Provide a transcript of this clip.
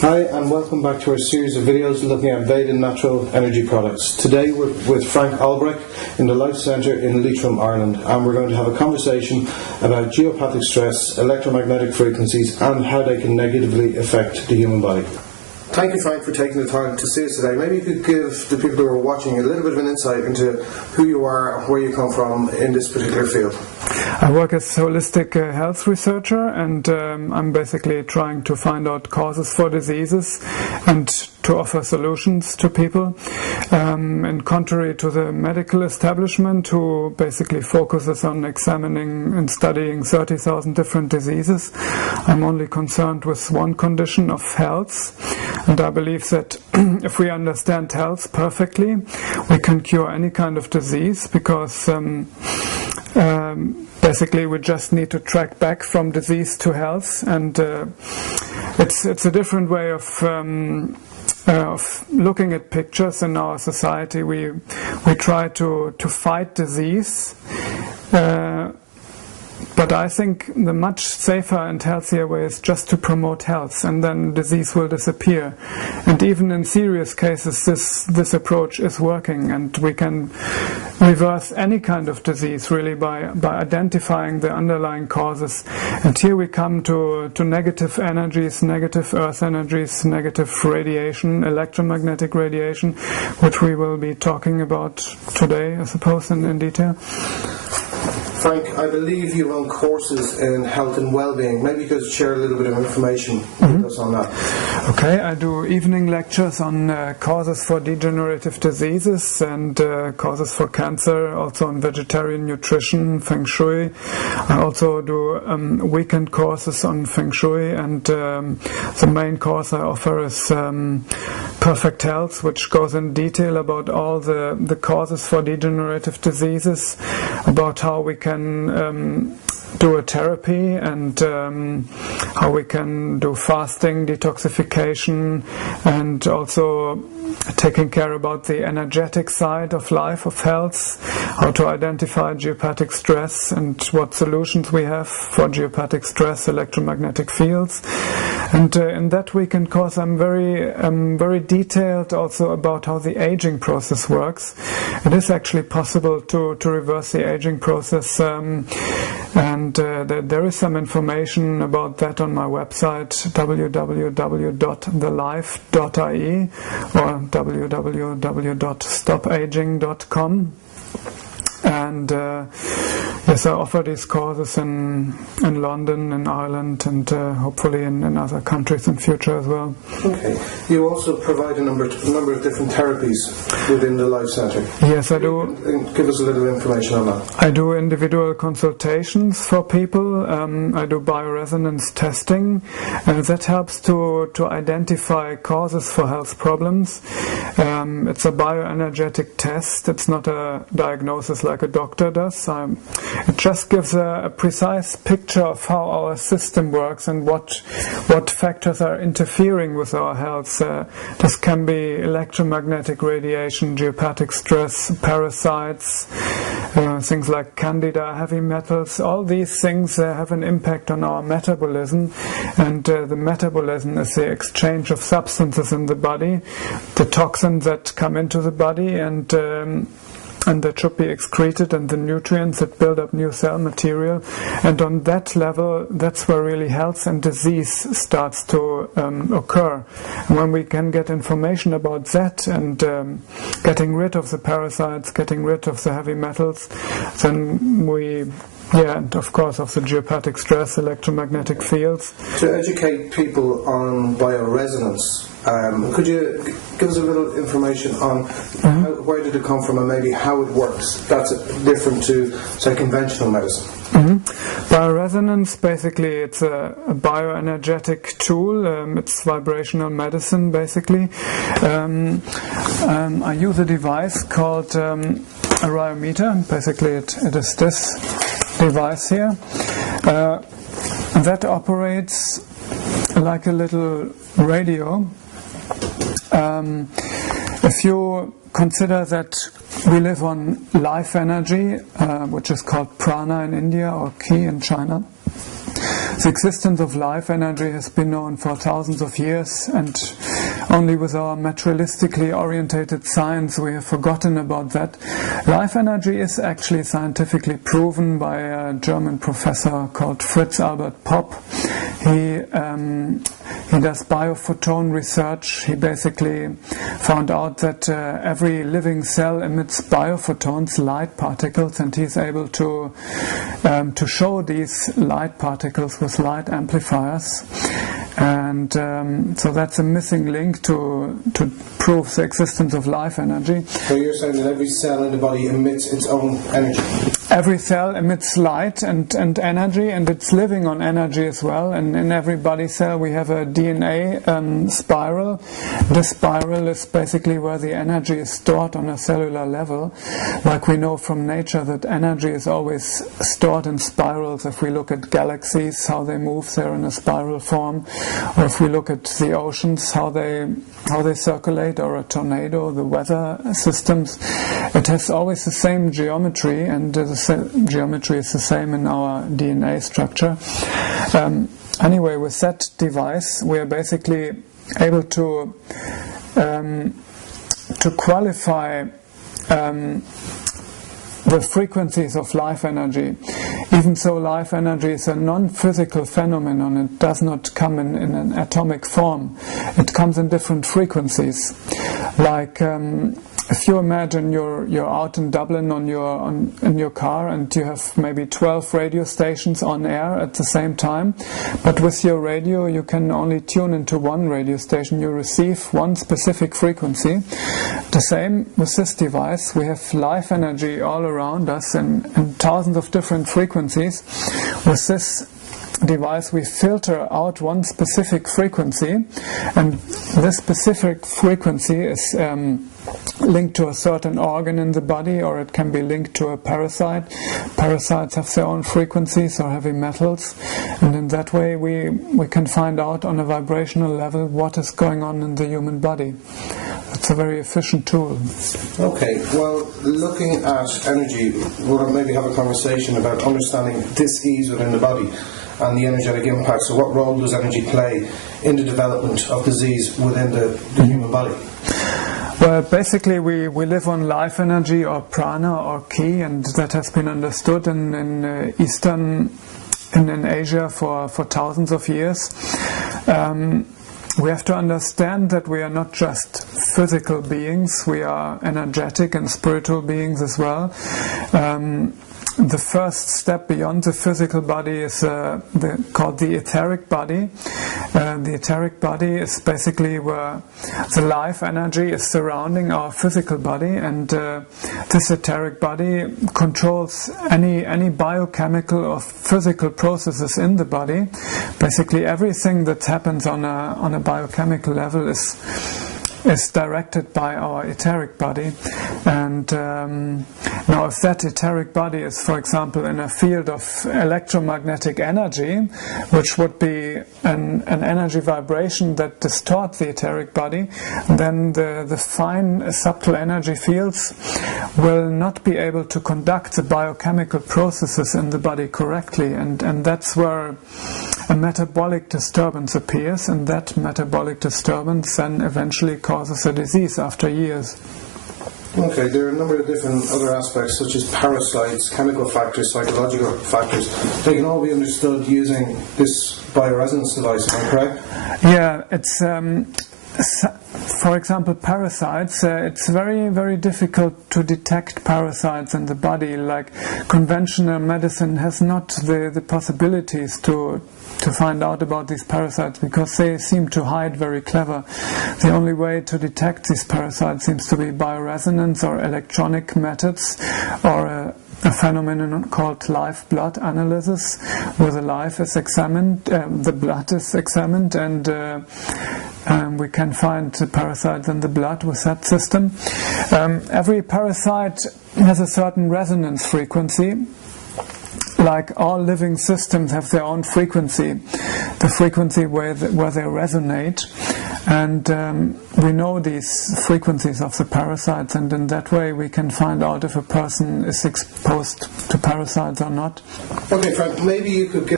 Hi and welcome back to our series of videos looking at Veda natural energy products. Today we're with Frank Albrecht in the Life Centre in Leitrim, Ireland, and we're going to have a conversation about geopathic stress, electromagnetic frequencies and how they can negatively affect the human body. Thank you, Frank, for taking the time to see us today. Maybe you could give the people who are watching a little bit of an insight into who you are, where you come from in this particular field. I work as a holistic health researcher, and I'm basically trying to find out causes for diseases and to offer solutions to people. And contrary to the medical establishment, who basically focuses on examining and studying 30,000 different diseases, I'm only concerned with one condition of health. And I believe that if we understand health perfectly, we can cure any kind of disease, because basically we just need to track back from disease to health, and it's a different way of looking at pictures in our society. We try to fight disease, but I think the much safer and healthier way is just to promote health, and then disease will disappear. And even in serious cases, this approach is working, and we can reverse any kind of disease really by identifying the underlying causes. And here we come to negative energies, negative earth energies, negative radiation, electromagnetic radiation, which we will be talking about today, I suppose, in detail. Frank, I believe you run courses in health and well-being. Maybe you could share a little bit of information with us on that. Okay, I do evening lectures on causes for degenerative diseases and causes for cancer, also on vegetarian nutrition, feng shui. I also do weekend courses on feng shui, and the main course I offer is Perfect Health, which goes in detail about all the causes for degenerative diseases, about how we can do a therapy, and how we can do fasting, detoxification, and also taking care about the energetic side of life, of health, how to identify geopathic stress and what solutions we have for geopathic stress, electromagnetic fields. And in that weekend course I'm very detailed also about how the aging process works. It is actually possible to reverse the aging process, and there is some information about that on my website, www.thelife.ie or www.stopaging.com. And yes, I offer these courses in London, in Ireland, and hopefully in other countries in future as well. Okay. You also provide a number of different therapies within the Life Centre. Yes, I do. Give us a little information on that. I do individual consultations for people. I do bioresonance testing. That helps to identify causes for health problems. It's a bioenergetic test. It's not a diagnosis like a doctor does. It just gives a precise picture of how our system works and what factors are interfering with our health. This can be electromagnetic radiation, geopathic stress, parasites, things like candida, heavy metals. All these things have an impact on our metabolism, and the metabolism is the exchange of substances in the body, the toxins that come into the body and that should be excreted, and the nutrients that build up new cell material. And on that level, that's where really health and disease starts to occur. And when we can get information about that and getting rid of the parasites, getting rid of the heavy metals, then and of course of the geopathic stress, electromagnetic fields. To educate people on bioresonance, could you give us a little information on where did it come from and maybe how it works? That's different to, say, conventional medicine. Bioresonance, basically, it's a bioenergetic tool. It's vibrational medicine, basically. I use a device called a ryometer. Basically, it is this device here that operates like a little radio. If you consider that we live on life energy, which is called prana in India or ki in China, The existence of life energy has been known for thousands of years, and only with our materialistically orientated science we have forgotten about that. Life energy is actually scientifically proven by a German professor called Fritz Albert Popp. He does biophoton research. He basically found out that every living cell emits biophotons, light particles, and he's able to show these light particles with light amplifiers. And so that's a missing link to prove the existence of life energy. So you're saying that every cell in the body emits its own energy? Every cell emits light and energy, and it's living on energy as well. And in every body cell we have a DNA spiral. This spiral is basically where the energy is stored on a cellular level. Like we know from nature that energy is always stored in spirals. If we look at galaxies, how they move, they're in a spiral form. Or if we look at the oceans, how they circulate, or a tornado, the weather systems, it has always the same geometry, and the geometry is the same in our DNA structure. Anyway, with that device, we are basically able to qualify the frequencies of life energy. Even though life energy is a non-physical phenomenon, it does not come in an atomic form. It comes in different frequencies. Like if you imagine you're out in Dublin in your car, and you have maybe 12 radio stations on air at the same time, but with your radio you can only tune into one radio station. You receive one specific frequency. The same with this device. We have life energy all around us in thousands of different frequencies. With this device we filter out one specific frequency, and this specific frequency is linked to a certain organ in the body, or it can be linked to a parasite. Parasites have their own frequencies, or heavy metals, and in that way we can find out on a vibrational level what is going on in the human body. It's a very efficient tool. Okay, well, looking at energy, we'll maybe have a conversation about understanding dis-ease within the body and the energetic impact. So what role does energy play in the development of disease within the human body? Well, basically we live on life energy, or prana, or ki, and that has been understood in Asia for thousands of years. We have to understand that we are not just physical beings, we are energetic and spiritual beings as well. The first step beyond the physical body is called the etheric body. The etheric body is basically where the life energy is surrounding our physical body, and this etheric body controls any biochemical or physical processes in the body. Basically everything that happens on a biochemical level is directed by our etheric body. And now if that etheric body is, for example, in a field of electromagnetic energy, which would be an energy vibration that distorts the etheric body, then the fine subtle energy fields will not be able to conduct the biochemical processes in the body correctly, and that's where a metabolic disturbance appears, and that metabolic disturbance then eventually causes a disease after years. Okay, there are a number of different other aspects, such as parasites, chemical factors, psychological factors. They can all be understood using this bioresonance device, am I correct? Yeah, it's for example, parasites. It's very, very difficult to detect parasites in the body. Like conventional medicine has not the possibilities to find out about these parasites, because they seem to hide very clever. The only way to detect these parasites seems to be bioresonance or electronic methods, or a phenomenon called live blood analysis, where the live is examined, the blood is examined, and we can find the parasites in the blood with that system. Every parasite has a certain resonance frequency. Like all living systems have their own frequency, the frequency where they resonate, and we know these frequencies of the parasites, and in that way we can find out if a person is exposed to parasites or not. Okay, Frank, maybe you could give